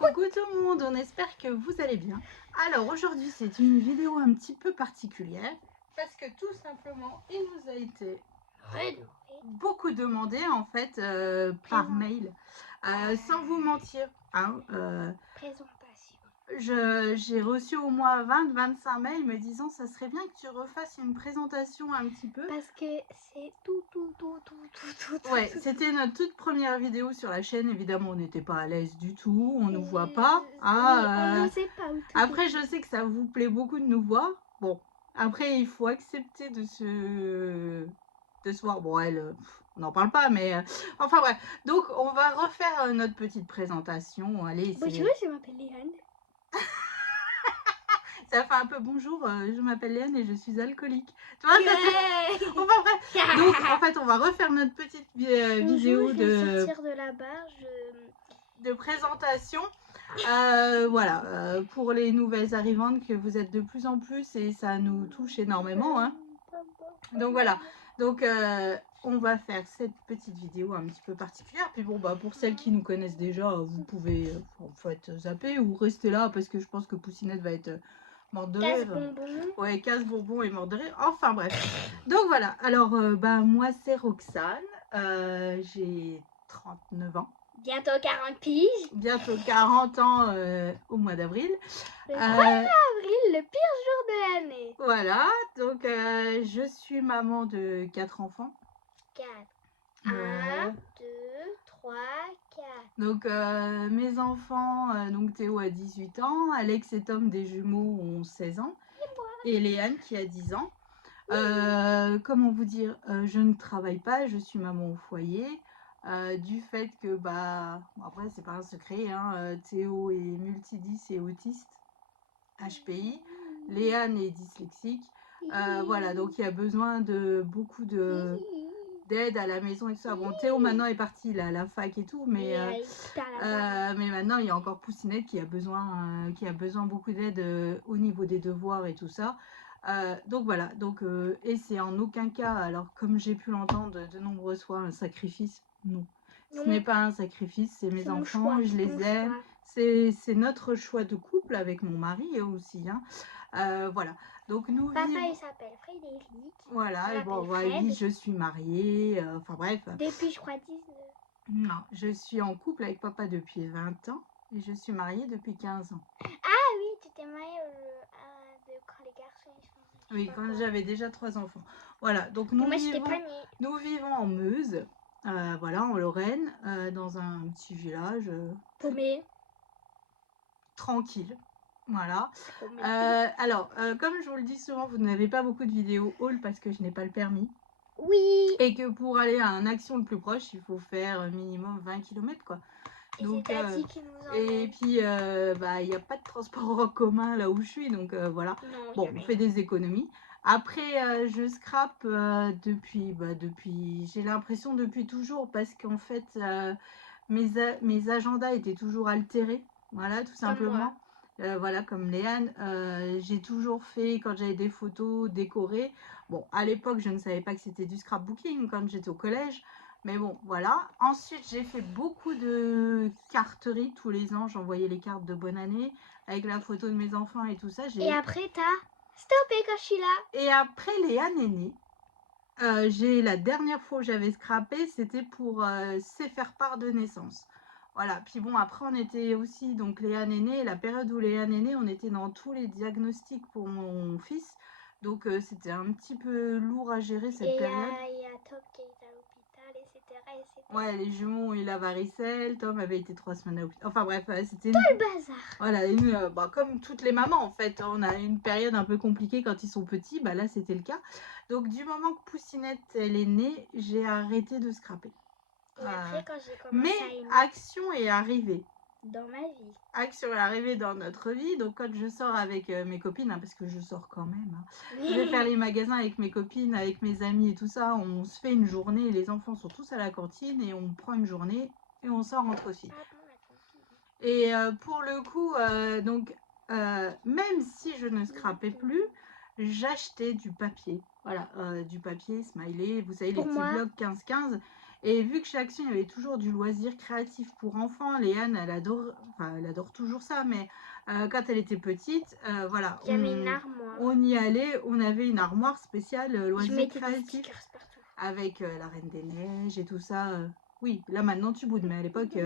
Coucou tout le monde, on espère que vous allez bien. Alors aujourd'hui c'est une vidéo un petit peu particulière parce que tout simplement il nous a été beaucoup demandé en fait par mail. Sans vous mentir, hein, Présentation. j'ai reçu au moins 20-25 mails me disant ça serait bien que tu refasses une présentation un petit peu. Parce que c'est tout. Ouais, c'était notre toute première vidéo sur la chaîne. Évidemment, on n'était pas à l'aise du tout. On nous voit pas. On ne sait pas où tout Après, est. je sais que ça vous plaît beaucoup de nous voir. Bon, après, il faut accepter de se voir. Bon, on n'en parle pas, mais enfin bref. Donc, on va refaire notre petite présentation. Allez, Bon, tu vois, je m'appelle Léane. ça fait un peu bonjour, je m'appelle Léane et je suis alcoolique. Tu vois, enfin bref. Donc en fait, on va refaire notre petite vidéo de sortir de la barre, de présentation. Voilà, pour les nouvelles arrivantes que vous êtes de plus en plus et ça nous touche énormément. Hein. Donc voilà. Donc on va faire cette petite vidéo un petit peu particulière. Puis bon, bah pour celles qui nous connaissent déjà, vous pouvez en fait zapper ou rester là parce que je pense que Poussinette va être morte de rire. Casse-bonbon. Ouais, casse-bonbon et morte de rire. Enfin bref. Donc voilà. Alors, bah moi c'est Roxane. J'ai 39 ans. Bientôt 40 piges. Bientôt 40 ans au mois d'avril. Le 1er avril, le pire jour de l'année. Voilà, donc je suis maman de 4 enfants. 4. 1, 2, 3, 4. Donc mes enfants, donc Théo a 18 ans, Alex et Tom des jumeaux ont 16 ans. Et Léane qui a 10 ans. Comment vous dire, je ne travaille pas, je suis maman au foyer. Du fait que, bah, après c'est pas un secret, hein, Théo est multidis et autiste, HPI. Léane est dyslexique. Voilà, donc il y a besoin de beaucoup d'aide à la maison et tout ça. Bon, Théo maintenant est parti là, à la fac et tout, mais maintenant il y a encore Poussinette qui a besoin beaucoup d'aide au niveau des devoirs et tout ça. Donc voilà, donc, et c'est en aucun cas, alors comme j'ai pu l'entendre de nombreuses fois, un sacrifice. Non, ce n'est pas un sacrifice, c'est mes enfants, je les aime. C'est notre choix de couple avec mon mari aussi. Hein. Voilà. Donc nous Papa, vivons... il s'appelle Frédéric. Voilà, et bon, oui, je suis mariée, enfin bref. Depuis, je crois, 19. Non, je suis en couple avec papa depuis 20 ans et je suis mariée depuis 15 ans. Ah oui, tu t'es mariée quand les garçons ils sont... Oui, quand j'avais déjà 3 enfants. Voilà, donc nous vivons en Meuse, voilà, en Lorraine, dans un petit village paumé, tranquille. Voilà. Alors, comme je vous le dis souvent, vous n'avez pas beaucoup de vidéos haul parce que je n'ai pas le permis. Oui. Et que pour aller à un action le plus proche, il faut faire minimum 20 km quoi. Donc, et puis, bah, il n'y a pas de transport en commun là où je suis, donc voilà. Non, bon, on fait des économies. Après, je scrape depuis, j'ai l'impression depuis toujours, parce qu'en fait, mes agendas étaient toujours altérés, voilà, tout simplement. Voilà, comme Léane, j'ai toujours fait, quand j'avais des photos décorées, bon, à l'époque, je ne savais pas que c'était du scrapbooking quand j'étais au collège, mais bon, voilà. Ensuite, j'ai fait beaucoup de carterie tous les ans, j'envoyais les cartes de bonne année, avec la photo de mes enfants et tout ça. Et après, t'as stoppé quand je suis là. Et après, Léane est née. La dernière fois où j'avais scrappé, c'était pour ses faire-part de naissance. Voilà, puis bon, après on était aussi, donc Léane est née, la période où Léane est née, on était dans tous les diagnostics pour mon fils, donc c'était un petit peu lourd à gérer cette période. Et il y a Tom qui est à l'hôpital, etc. Ouais, les jumeaux ont eu la varicelle, Tom avait été 3 semaines à l'hôpital, enfin bref, c'était... Tout le bazar. Voilà, bah, comme toutes les mamans en fait, on a une période un peu compliquée quand ils sont petits, bah là c'était le cas. Donc du moment que Poussinette elle est née, j'ai arrêté de scraper. Et après quand j'ai commencé mais Action est arrivée. Dans ma vie. Action est arrivée dans notre vie, donc quand je sors avec mes copines, hein, parce que je sors quand même, hein, je vais faire les magasins avec mes copines, avec mes amis et tout ça, on se fait une journée, les enfants sont tous à la cantine et on prend une journée et on sort entre filles. Et pour le coup, donc, même si je ne scrapais plus, j'achetais du papier. Voilà, du papier, smiley, vous savez, les petits blocs 15-15. Et vu que chez Action, il y avait toujours du loisir créatif pour enfants, Léane, elle adore toujours ça, mais quand elle était petite, voilà, J'avais une armoire. on y allait, on avait une armoire spéciale Je loisir mettais des créatif stickers partout. avec la Reine des Neiges et tout ça. Oui, là maintenant tu boudes, mais à l'époque.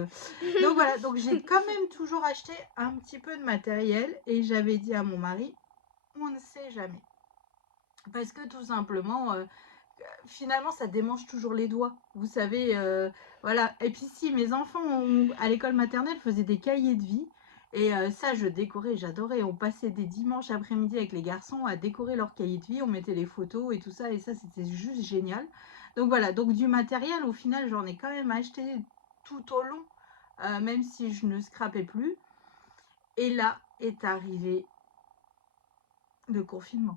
Donc voilà, donc j'ai quand même toujours acheté un petit peu de matériel et j'avais dit à mon mari, on ne sait jamais. Parce que tout simplement, finalement, ça démange toujours les doigts. Vous savez, voilà. Et puis si mes enfants, à l'école maternelle, faisaient des cahiers de vie. Et ça, je décorais, j'adorais. On passait des dimanches après-midi avec les garçons à décorer leurs cahiers de vie. On mettait les photos et tout ça. Et ça, c'était juste génial. Donc voilà, donc du matériel, au final, j'en ai quand même acheté tout au long, même si je ne scrapais plus. Et là est arrivé le confinement.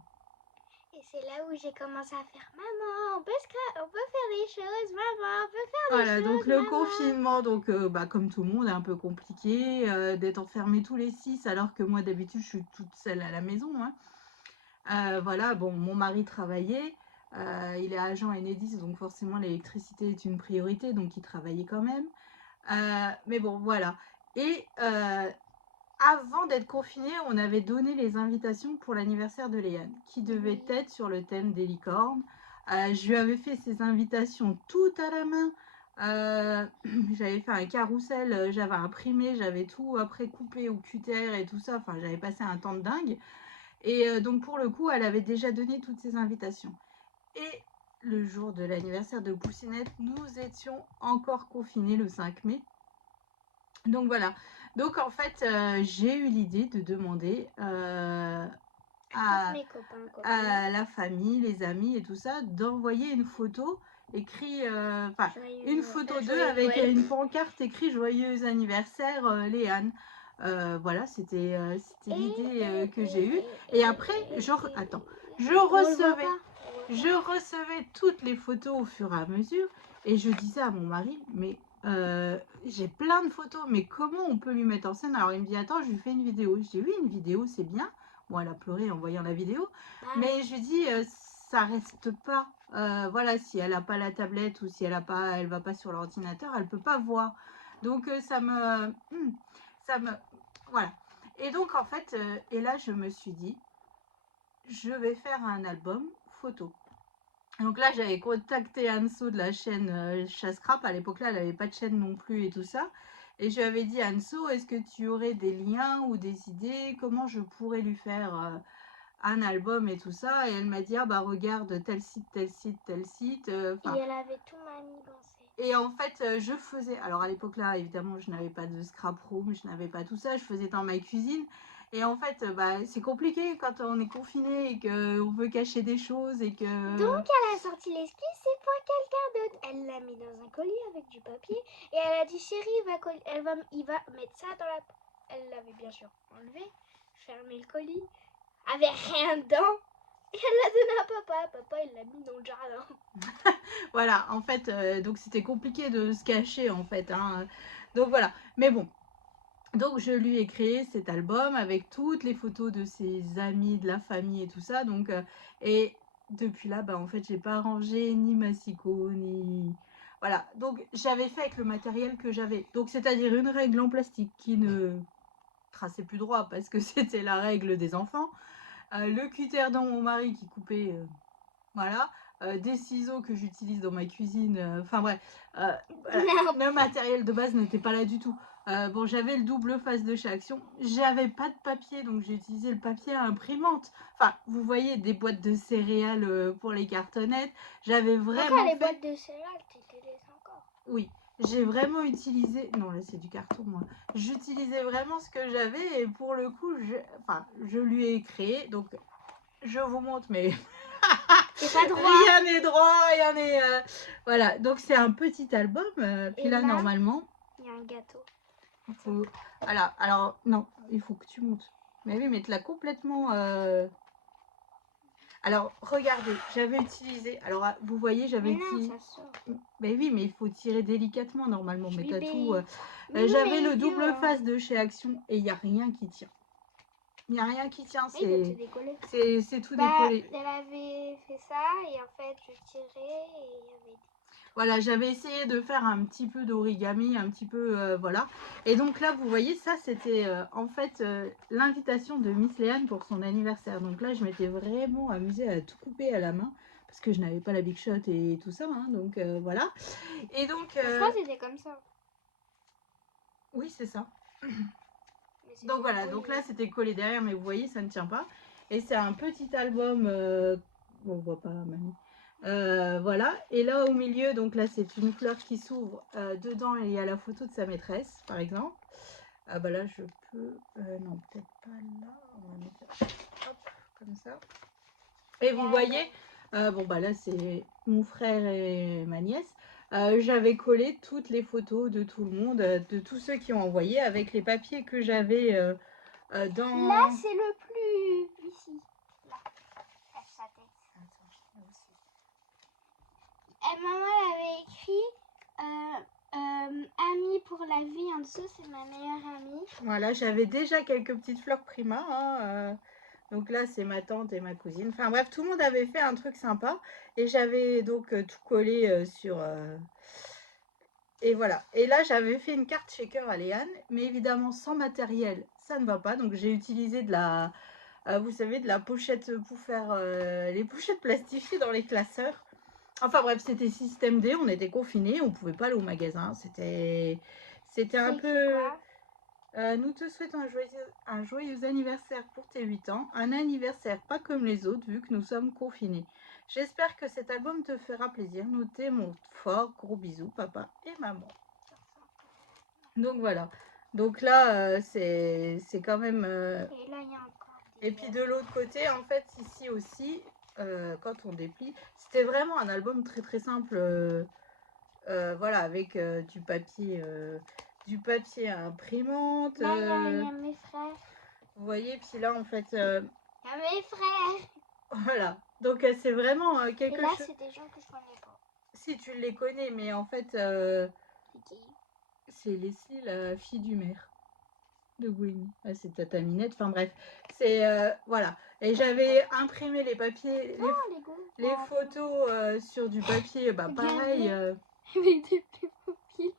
Et c'est là où j'ai commencé à faire maman, on peut faire des choses, maman, on peut faire des Voilà, choses. donc le maman. confinement, donc comme tout le monde, est un peu compliqué d'être enfermés tous les 6, alors que moi d'habitude je suis toute seule à la maison. Hein. Voilà, bon, mon mari travaillait, il est agent Enedis, donc forcément l'électricité est une priorité, donc il travaillait quand même. Mais bon, voilà. Et avant d'être confiné, on avait donné les invitations pour l'anniversaire de Léane, qui devait être sur le thème des licornes. Je lui avais fait ces invitations tout à la main. J'avais fait un carrousel, j'avais imprimé, j'avais tout après coupé au cutter et tout ça. Enfin, j'avais passé un temps de dingue. Et donc, pour le coup, elle avait déjà donné toutes ces invitations. Et le jour de l'anniversaire de Poussinette, nous étions encore confinés le 5 mai. Donc voilà. Donc en fait, j'ai eu l'idée de demander à la famille, les amis et tout ça, d'envoyer une photo écrit, une photo d'eux avec une pancarte écrit Joyeux anniversaire Léane. Voilà, c'était l'idée que j'ai eue. Et après, je recevais toutes les photos au fur et à mesure et je disais à mon mari, mais j'ai plein de photos, mais comment on peut lui mettre en scène? Alors il me dit, attends, je lui fais une vidéo. Je dis, oui, une vidéo, c'est bien. Bon, elle a pleuré en voyant la vidéo, mais je lui dis, ça reste pas. Voilà, si elle n'a pas la tablette ou si elle va pas sur l'ordinateur, elle peut pas voir. Donc ça me, voilà. Et donc en fait, et là je me suis dit, je vais faire un album photo. Donc là, j'avais contacté Anso de la chaîne Chasse-Crap. À l'époque là, elle n'avait pas de chaîne non plus et tout ça. Et je lui avais dit, Anso, est-ce que tu aurais des liens ou des idées? Comment je pourrais lui faire un album et tout ça? Et elle m'a dit, ah bah regarde tel site, tel site, tel site. Et elle avait tout manigancé. Et en fait, je faisais... Alors à l'époque là, évidemment, je n'avais pas de scrap room, je n'avais pas tout ça. Je faisais dans ma cuisine. Et en fait, c'est compliqué quand on est confiné et qu'on veut cacher des choses et que... Donc elle a sorti l'excuse, c'est pour quelqu'un d'autre. Elle l'a mis dans un collier avec du papier et elle a dit chérie, il va mettre ça dans la... Elle l'avait bien sûr enlevé, fermé le colis, avait rien dedans. Et elle l'a donné à papa. Papa, il l'a mis dans le jardin. Voilà, en fait, donc c'était compliqué de se cacher en fait. Hein. Donc voilà, mais bon. Donc je lui ai créé cet album avec toutes les photos de ses amis, de la famille et tout ça. Donc et depuis là, en fait, j'ai pas rangé ni Massico ni voilà. Donc j'avais fait avec le matériel que j'avais. Donc c'est-à-dire une règle en plastique qui ne traçait plus droit parce que c'était la règle des enfants. Le cutter dans mon mari qui coupait, voilà. Des ciseaux que j'utilise dans ma cuisine. Enfin bref, le matériel de base n'était pas là du tout. Bon, j'avais le double face de chez Action. J'avais pas de papier, donc j'ai utilisé le papier à imprimante. Enfin, vous voyez, des boîtes de céréales pour les cartonnettes. J'avais vraiment les boîtes de céréales, tu te laisses encore. Oui, j'ai vraiment utilisé... Non, là, c'est du carton, moi. J'utilisais vraiment ce que j'avais et pour le coup, je lui ai créé. Donc, je vous montre, mais... C'est pas droit. Rien n'est droit, rien n'est... Voilà, donc c'est un petit album. Puis là, normalement... Il y a un gâteau. Voilà, alors, non, il faut que tu montes. Mais oui, mais tu l'as complètement... Alors, regardez, j'avais utilisé... Alors, vous voyez, j'avais utilisé... Mais oui, mais il faut tirer délicatement, normalement. Mais t'as tout... J'avais le double face de chez Action et il n'y a rien qui tient. Il n'y a rien qui tient, c'est tout décollé. Elle avait fait ça et en fait je tirais et il y avait... Voilà, j'avais essayé de faire un petit peu d'origami, un petit peu, voilà. Et donc là, vous voyez, ça, c'était en fait l'invitation de Miss Léane pour son anniversaire. Donc là, je m'étais vraiment amusée à tout couper à la main parce que je n'avais pas la Big Shot et tout ça, hein, donc voilà. Et donc, Je crois que c'était comme ça. oui, c'est ça. Mais c'était Donc voilà, collé. donc là, c'était collé derrière, mais vous voyez, ça ne tient pas. Et c'est un petit album, bon, on voit pas, mamie. Voilà, et là au milieu, donc là c'est une fleur qui s'ouvre. Dedans il y a la photo de sa maîtresse, par exemple. Ah bah là je peux, non peut-être pas là, on va mettre hop, comme ça. Et vous voyez, bon bah là c'est mon frère et ma nièce. J'avais collé toutes les photos de tout le monde, de tous ceux qui ont envoyé avec les papiers que j'avais dans... Là, c'est le plus... Ici. Là. Sa tête. Et maman elle avait écrit amie pour la vie en dessous, c'est ma meilleure amie. Voilà, j'avais déjà quelques petites fleurs Prima, hein, donc là c'est ma tante et ma cousine. Enfin bref, tout le monde avait fait un truc sympa et j'avais donc tout collé sur... Et voilà. Et là j'avais fait une carte shaker à Léane, mais évidemment sans matériel, ça ne va pas. Donc j'ai utilisé de la, vous savez, de la pochette pour faire les pochettes plastifiées dans les classeurs. Enfin bref, c'était système D, on était confinés, on pouvait pas aller au magasin. C'était un peu... Nous te souhaitons un joyeux anniversaire pour tes 8 ans. Un anniversaire pas comme les autres vu que nous sommes confinés. J'espère que cet album te fera plaisir. Nous t'aimons fort. Gros bisous, papa et maman. Donc voilà. Donc là, c'est quand même... Et là, il y a encore Et puis de l'autre côté, en fait, ici aussi, quand on déplie, c'était vraiment un album très très simple. Voilà, avec du papier à imprimante. Là, il y a mes frères. Vous voyez, puis là, en fait, Il y a mes frères. voilà. Donc, c'est vraiment quelque Et là, chose... c'est des gens que je connais pas. Si tu les connais, mais en fait, C'est qui? c'est Leslie, la fille du maire de Gwynny. Ah, c'est Tata Minette. Enfin, bref. C'est... voilà. Et j'avais imprimé les papiers, Non, les photos sur du papier, bah pareil... Avec des petits papiers.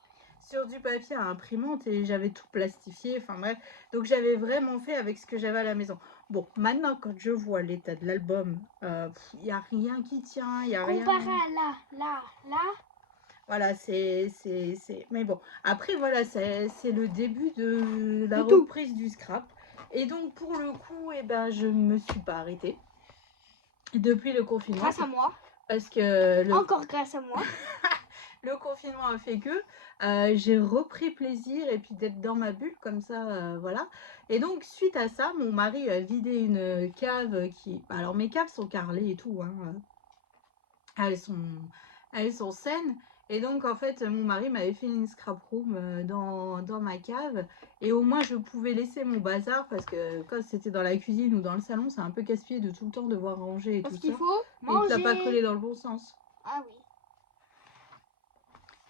sur du papier à imprimante et j'avais tout plastifié, enfin bref, donc j'avais vraiment fait avec ce que j'avais à la maison. Bon, maintenant quand je vois l'état de l'album, il n'y a rien qui tient, il n'y a rien... Comparé à là, Voilà, mais bon, après voilà, c'est le début de la De tout. reprise du scrap. Et donc pour le coup, eh ben, je ne me suis pas arrêtée depuis le confinement. Grâce à moi. Parce que... Encore grâce à moi. Le confinement a fait que j'ai repris plaisir et puis d'être dans ma bulle comme ça, voilà. Et donc suite à ça, mon mari a vidé une cave qui... Alors mes caves sont carrelées et tout, hein. Elles sont saines. Et donc en fait, mon mari m'avait fait une scrap room dans ma cave. Et au moins je pouvais laisser mon bazar parce que quand c'était dans la cuisine ou dans le salon, c'est un peu casse-pied de tout le temps devoir ranger et Parce tout qu'il ça. faut Et manger. tu l'as pas collé dans le bon sens. Ah oui.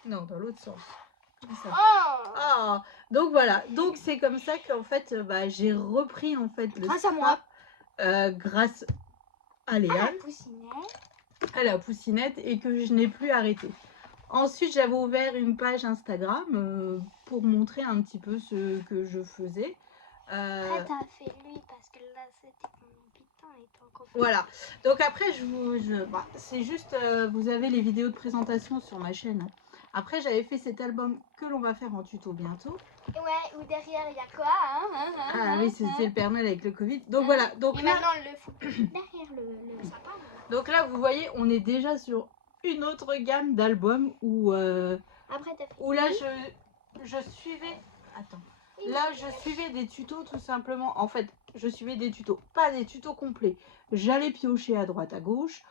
Non, dans l'autre sens. Comme ça. Oh, Ah, donc voilà, donc c'est comme ça qu'en fait bah, j'ai repris en fait le grâce à moi. grâce à Ah, Léa, la poussinette. à la poussinette et que je n'ai plus arrêté. Ensuite j'avais ouvert une page Instagram pour montrer un petit peu ce que je faisais. Après, t'as fait lui parce que là, c'était mon putain et t'es encore. Voilà, donc après bah, c'est juste, vous avez les vidéos de présentation sur ma chaîne. Après j'avais fait cet album que l'on va faire en tuto bientôt. Ouais, ou derrière, il y a quoi Ah oui, c'était le Père Noël avec le Covid. Donc voilà, donc et là... maintenant, le faut derrière le sapin. Donc là, vous voyez, on est déjà sur une autre gamme d'albums où, Après, t'as fait où là, je suivais... Attends. Là, je suivais des tutos tout simplement. En fait, je suivais des tutos, pas des tutos complets. J'allais piocher à droite, à gauche.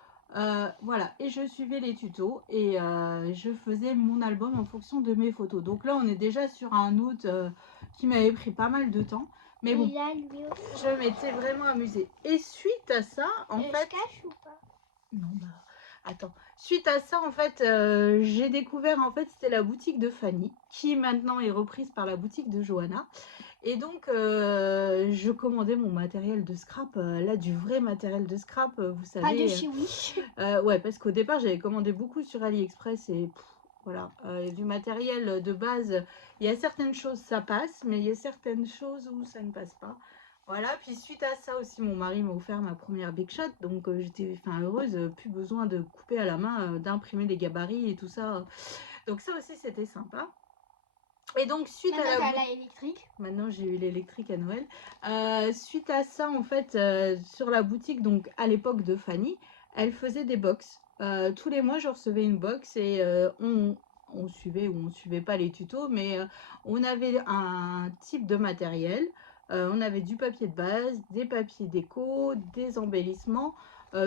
Voilà, et je suivais les tutos et je faisais mon album en fonction de mes photos. Donc là, on est déjà sur un autre qui m'avait pris pas mal de temps. Mais bon, là, lui aussi. je m'étais vraiment amusée. Et suite à ça, en fait... Je cache ou pas? Non, bah, attends. Suite à ça, en fait, j'ai découvert, en fait, c'était la boutique de Fanny, qui maintenant est reprise par la boutique de Johanna. Et donc, je commandais mon matériel de scrap, là, du vrai matériel de scrap, vous Pas de savez. chez Wish. Ouais, parce qu'au départ, j'avais commandé beaucoup sur AliExpress et voilà, du matériel de base. Il y a certaines choses, ça passe, mais il y a certaines choses où ça ne passe pas. Voilà, puis suite à ça aussi, mon mari m'a offert ma première Big Shot, donc j'étais heureuse, plus besoin de couper à la main, d'imprimer des gabarits et tout ça. Donc ça aussi, c'était sympa. Et donc, suite à Maintenant, la... t'as l'électrique. Maintenant, j'ai eu l'électrique à Noël. Suite à ça, en fait, sur la boutique, donc à l'époque de Fanny, elle faisait des box. Tous les mois, je recevais une box et on suivait ou on suivait pas les tutos, mais on avait un type de matériel. On avait du papier de base, des papiers déco, des embellissements,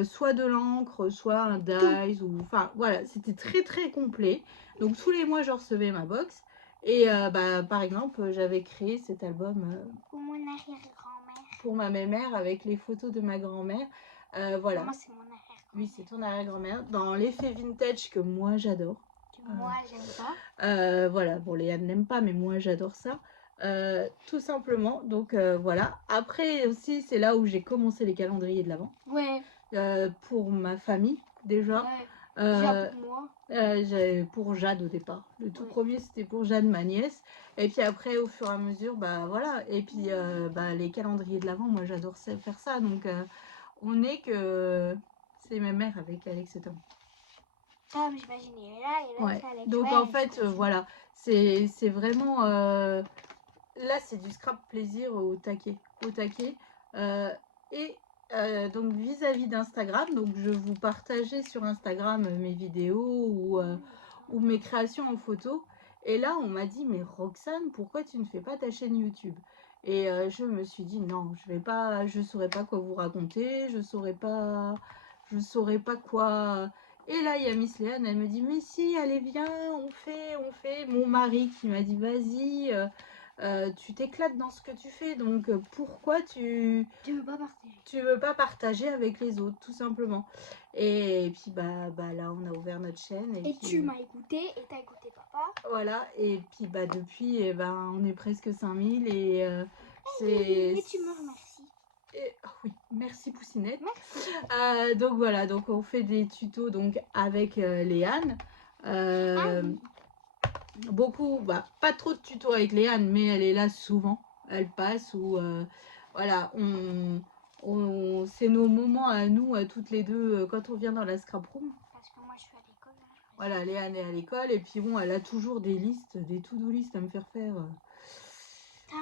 soit de l'encre, soit un dies, ou enfin voilà, c'était très très complet. Donc tous les mois, je recevais ma box. Et par exemple, j'avais créé cet album Pour mon arrière-grand-mère. pour ma mère avec les photos de ma grand-mère. Voilà. Moi, c'est mon arrière-grand-mère. Oui, c'est ton arrière-grand-mère. Dans l'effet vintage que moi j'adore. Que moi, j'aime pas. Voilà, bon, Léane n'aime pas, mais moi j'adore ça. Tout simplement. Donc voilà. Après aussi, c'est là où j'ai commencé les calendriers de l'Avent. Ouais. Pour ma famille, déjà. Ouais. Euh, Déjà pour moi. Pour Jade au départ. Le tout Oui. premier c'était pour Jade, ma nièce. Et puis après au fur et à mesure, bah voilà. Et puis les calendriers de l'Avent, moi j'adore faire ça. Donc on est que c'est ma mère avec Alex et Tom. Ah, mais j'imagine, il est là, et là, Ouais. c'est Alex. Donc Ouais, en fait c'est voilà, c'est vraiment là c'est du scrap plaisir au taquet. Au taquet. Et donc vis-à-vis d'Instagram, donc je vous partageais sur Instagram mes vidéos ou mes créations en photo. Et là, on m'a dit, mais Roxane, pourquoi tu ne fais pas ta chaîne YouTube? Et je me suis dit, non, je saurais pas quoi vous raconter, je saurais pas quoi. Et là, il y a Miss Léane, elle me dit, mais si, allez, viens, on fait. Mon mari qui m'a dit, vas-y, tu t'éclates dans ce que tu fais, donc pourquoi Tu veux pas partager? tu veux pas partager avec les autres, tout simplement. Et puis là, on a ouvert notre chaîne. Et puis, tu m'as écouté, et t'as écouté papa. voilà, et puis depuis, on est presque 5000 et c'est... Et tu me remercies. Oui, merci Poussinette. Merci. Donc voilà, donc on fait des tutos donc avec Léane. Oui. Beaucoup, pas trop de tutos avec Léane, mais elle est là souvent. Elle passe ou voilà, c'est nos moments à nous, à toutes les deux, quand on vient dans la scrap room. Parce que moi, je suis à l'école. Voilà, Léane est à l'école et puis bon, elle a toujours des listes, des to-do listes à me faire faire. T'as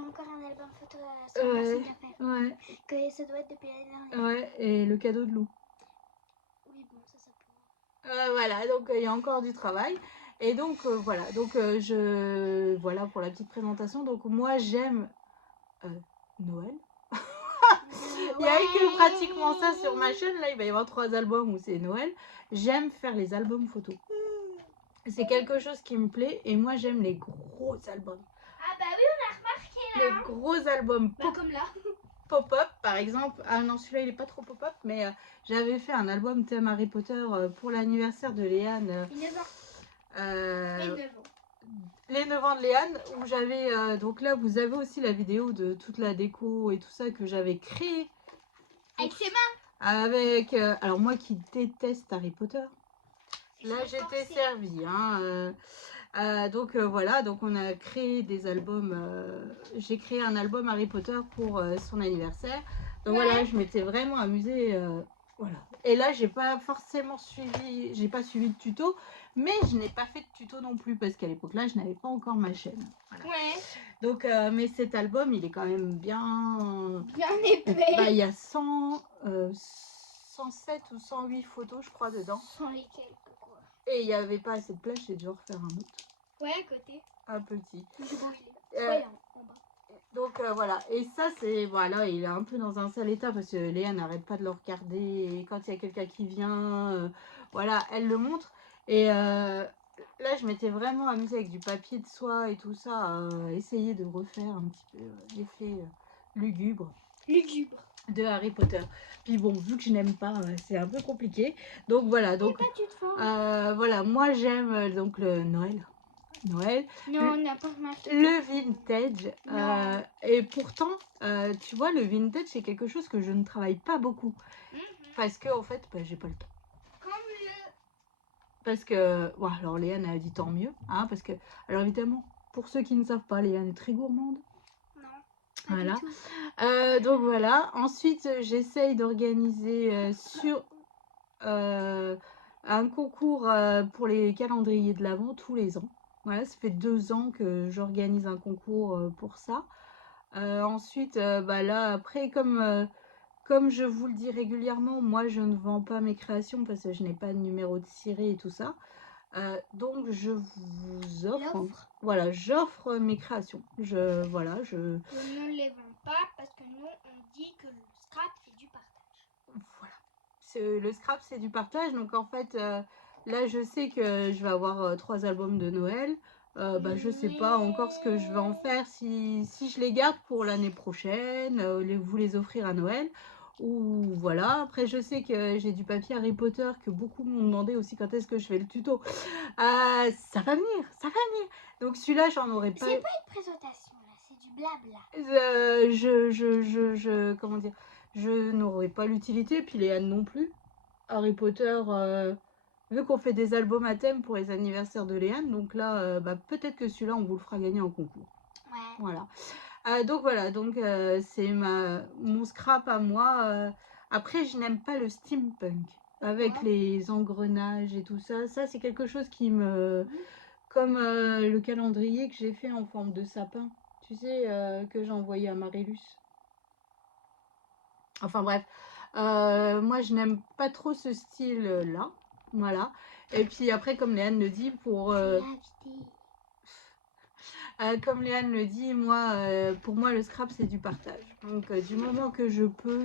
encore un album photo sur Ouais, Merci Café. ouais, Que ça doit être depuis l'année dernière. ouais, et le cadeau de Lou. Oui, bon, ça peut. Voilà, donc il y a encore du travail. Et donc voilà, donc voilà pour la petite présentation. Donc moi j'aime Noël. Il n'y a eu que pratiquement ça sur ma chaîne. Là, il va y avoir 3 albums où c'est Noël. J'aime faire les albums photos. C'est quelque chose qui me plaît et moi j'aime les gros albums. Ah bah oui, on a remarqué là. Les gros albums Comme là. pop-up par exemple. Ah non, celui-là il est pas trop pop-up, mais j'avais fait un album thème Harry Potter pour l'anniversaire de Léane. Il est 9 ans. Et 9 ans. Les 9 ans de Léane, où j'avais donc là vous avez aussi la vidéo de toute la déco et tout ça que j'avais créé avec ses mains, avec alors moi qui déteste Harry Potter, là j'étais servie hein, donc voilà, donc on a créé des albums, j'ai créé un album Harry Potter pour son anniversaire, donc voilà, je m'étais vraiment amusée, voilà. Et là j'ai pas forcément suivi, j'ai pas suivi de tuto, mais je n'ai pas fait de tuto non plus parce qu'à l'époque là je n'avais pas encore ma chaîne, voilà. Ouais. Donc mais cet album il est quand même bien épais. Il y a 107 ou 108 photos je crois dedans. 100 et quelques quoi. Et il n'y avait pas assez de place, j'ai dû refaire un autre. Ouais, à côté. Un petit. En bas. Donc voilà, et ça c'est, voilà, il est un peu dans un sale état parce que Léa n'arrête pas de le regarder et quand il y a quelqu'un qui vient, voilà, elle le montre. Et là je m'étais vraiment amusée avec du papier de soie et tout ça, à essayer de refaire un petit peu l'effet lugubre de Harry Potter. Puis bon, vu que je n'aime pas, c'est un peu compliqué. Donc voilà, donc voilà, moi j'aime donc le Noël. Noël. Non, on n'a pas remarqué. Le vintage. Non. Et pourtant, tu vois, le vintage, c'est quelque chose que je ne travaille pas beaucoup. Parce que, en fait, bah, j'ai pas le temps. Comme le... Parce que, bon, alors Léane a dit tant mieux. Hein, parce que, alors évidemment, pour ceux qui ne savent pas, Léane est très gourmande. Non, pas Voilà. du tout. Donc voilà. Ensuite, j'essaye d'organiser sur un concours pour les calendriers de l'Avent tous les ans. Voilà, ça fait 2 ans que j'organise un concours pour ça. Ensuite, bah là, après, comme je vous le dis régulièrement, moi, je ne vends pas mes créations parce que je n'ai pas de numéro de série et tout ça. Donc, je vous offre, voilà, j'offre mes créations. Voilà, On ne les vend pas parce que nous, on dit que le scrap, c'est du partage. Voilà. Le scrap, c'est du partage. Donc, en fait, là, je sais que je vais avoir 3 albums de Noël. Bah, je sais pas encore ce que je vais en faire, si je les garde pour l'année prochaine, vous les offrir à Noël. Ou voilà, après je sais que j'ai du papier Harry Potter que beaucoup m'ont demandé aussi quand est-ce que je fais le tuto. Ça va venir, ça va venir. Donc celui-là, j'en aurais pas. C'est pas une présentation là, c'est du blabla. Comment dire, je n'aurais pas l'utilité, puis Léane non plus. Harry Potter, vu qu'on fait des albums à thème pour les anniversaires de Léane, donc là, bah, peut-être que celui-là, on vous le fera gagner en concours. Ouais. Voilà. Donc voilà, donc c'est mon scrap à moi. Après, je n'aime pas le steampunk avec les engrenages et tout ça. Ça, c'est quelque chose qui me... Comme le calendrier que j'ai fait en forme de sapin. Tu sais, que j'ai envoyé à Marilus. Enfin bref, moi je n'aime pas trop ce style-là. Voilà. Et puis après, comme Léane le dit, comme Léane le dit, moi, pour moi, le scrap, c'est du partage. Donc, du moment que je peux,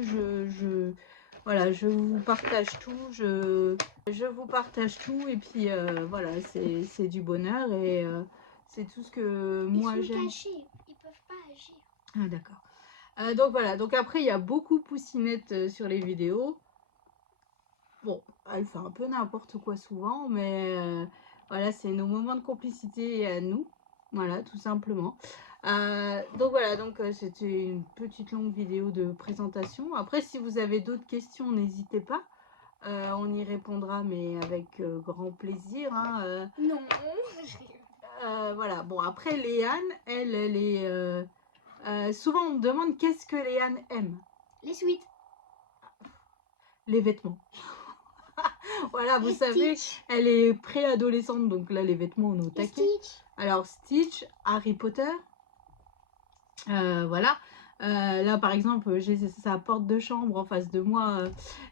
voilà, je vous partage tout. Je vous partage tout. Et puis, voilà, c'est du bonheur. Et c'est tout ce que moi j'aime. Ils sont cachés, ils peuvent pas agir. Ah, d'accord. Donc, voilà. Donc, après, il y a beaucoup Poussinette sur les vidéos. Bon, elle fait un peu n'importe quoi souvent. Mais voilà, c'est nos moments de complicité à nous. Voilà, tout simplement. Donc voilà, donc c'était une petite longue vidéo de présentation. Après, si vous avez d'autres questions, n'hésitez pas. On y répondra, mais avec grand plaisir. Hein, Non. Voilà, bon, après, Léane, elle est... souvent, on me demande qu'est-ce que Léane aime. Les suites. Les vêtements. Voilà, vous savez, elle est préadolescente, donc là, les vêtements, on est au taquet. Alors, Stitch, Harry Potter. Voilà. Là, par exemple, j'ai sa porte de chambre en face de moi.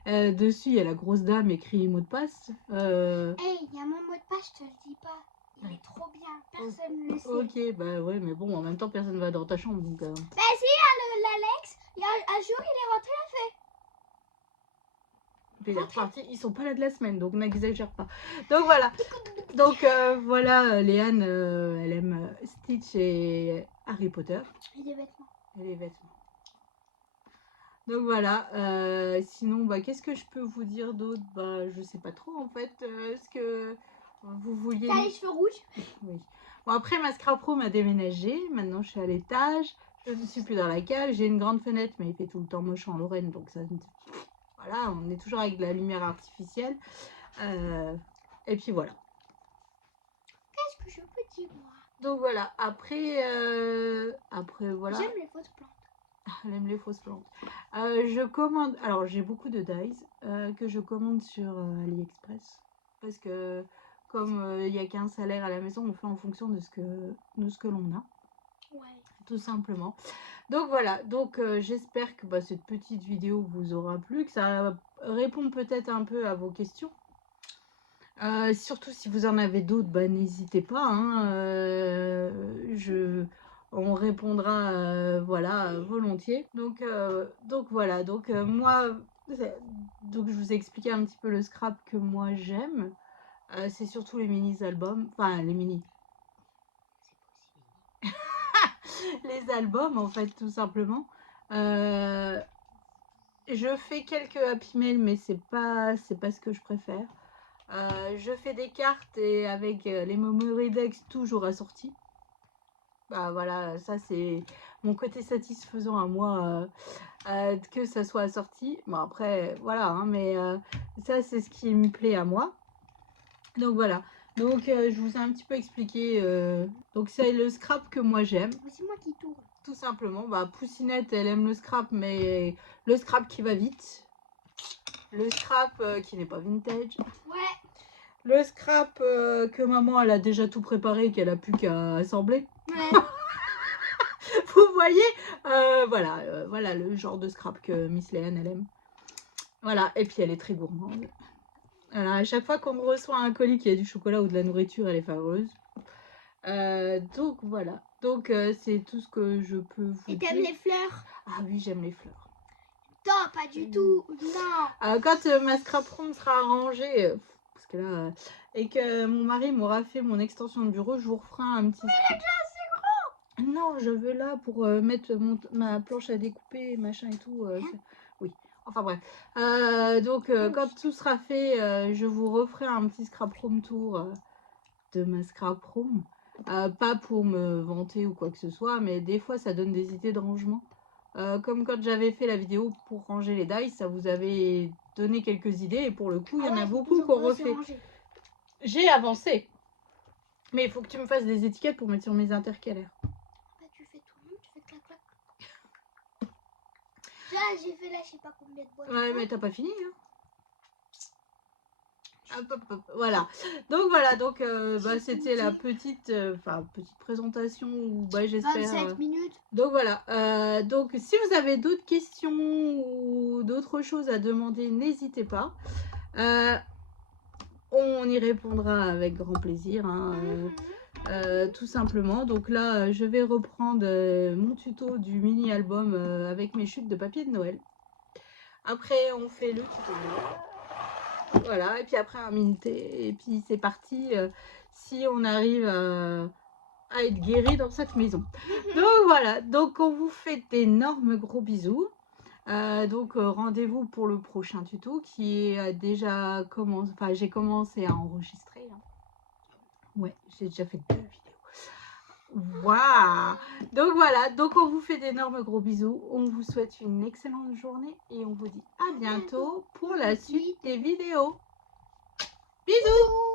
Dessus, il y a la grosse dame écrit mot de passe. Hey, il y a mon mot de passe, je te le dis pas. Il est trop bien, personne ne le sait. Ok, bah ouais, mais bon, en même temps, personne va dans ta chambre. Donc, Bah si, l'Alex, un jour, il est rentré à fait. Puis il est reparti. Ils sont pas là de la semaine, donc n'exagère pas. Donc voilà. Donc voilà, Léane, elle aime Stitch et Harry Potter. Et des vêtements. Et les vêtements. Donc voilà, sinon, bah, qu'est-ce que je peux vous dire d'autre? Bah, je sais pas trop en fait, ce que vous vouliez... T'as les cheveux rouges? Oui. Bon, après, ma scrap room a déménagé, maintenant je suis à l'étage, je ne suis plus dans la cale, j'ai une grande fenêtre, mais il fait tout le temps moche en Lorraine, donc ça... Voilà, on est toujours avec de la lumière artificielle. Et puis voilà. Qu'est-ce que je peux dire, moi? Donc voilà, après voilà. J'aime les fausses plantes. Elle aime les fausses plantes. Je commande, alors j'ai beaucoup de dies que je commande sur AliExpress. Parce que comme il n'y a qu'un salaire à la maison, on fait en fonction de ce que l'on a. Ouais. Tout simplement. Donc voilà, donc j'espère que cette petite vidéo vous aura plu, que ça répond peut-être un peu à vos questions. Surtout si vous en avez d'autres, n'hésitez pas. Hein, on répondra voilà, volontiers. Donc voilà, donc moi, donc je vous ai expliqué un petit peu le scrap que moi j'aime. C'est surtout les mini-albums, enfin les mini. Les albums en fait, tout simplement. Je fais quelques happy mail, mais c'est pas ce que je préfère. Je fais des cartes et avec les memory decks toujours assortis. Bah voilà, ça c'est mon côté satisfaisant à moi, que ça soit assorti. Bon après, voilà, hein, mais ça c'est ce qui me plaît à moi. Donc voilà, donc je vous ai un petit peu expliqué. Donc c'est le scrap que moi j'aime. C'est moi qui tourne. Tout simplement, bah Poussinette elle aime le scrap, mais le scrap qui va vite. Le scrap qui n'est pas vintage. Ouais. Le scrap que maman elle a déjà tout préparé, qu'elle a plus qu'à assembler. Ouais. Vous voyez, voilà le genre de scrap que Miss Léane elle aime. Voilà, et puis elle est très gourmande. Alors à chaque fois qu'on reçoit un colis qui a du chocolat ou de la nourriture, elle est favoureuse. Donc voilà, donc c'est tout ce que je peux vous dire. Et t'aimes les fleurs? Ah oui, j'aime les fleurs. Non, pas du tout. Non. Quand ma scrap room sera rangée, parce que là, et que mon mari m'aura fait mon extension de bureau, je vous referai un petit. Mais là, c'est gros. Non, je veux là pour mettre ma planche à découper, machin et tout. Oui, enfin bref. Donc, quand tout sera fait, je vous referai un petit scrap room tour de ma scrap room. Pas pour me vanter ou quoi que ce soit, mais des fois, ça donne des idées de rangement. Comme quand j'avais fait la vidéo pour ranger les dice, ça vous avait donné quelques idées et pour le coup, il y en a beaucoup qu'on refait. J'ai avancé. Mais il faut que tu me fasses des étiquettes pour mettre sur mes intercalaires. Bah, tu fais tout le monde, tu fais clac clac. Là, j'ai fait là, je sais pas combien de boîtes. Ouais, mais t'as pas fini, hein. Hop, hop, hop. Voilà. Donc voilà, donc bah, c'était la petite, petite présentation où bah, j'espère. 27 minutes. Donc voilà. Donc si vous avez d'autres questions ou d'autres choses à demander, n'hésitez pas. On y répondra avec grand plaisir. Hein, tout simplement. Donc là, je vais reprendre mon tuto du mini album avec mes chutes de papier de Noël. Après, on fait le tuto. Voilà, et puis après un minuté, et puis c'est parti si on arrive à être guéri dans cette maison. Donc voilà, donc on vous fait d'énormes gros bisous. Donc rendez-vous pour le prochain tuto qui est déjà commencé, enfin j'ai commencé à enregistrer. Hein. Ouais, j'ai déjà fait 2 vidéos. Waouh! Donc voilà, donc on vous fait d'énormes gros bisous. On vous souhaite une excellente journée et on vous dit à bientôt pour la suite des vidéos. Bisous!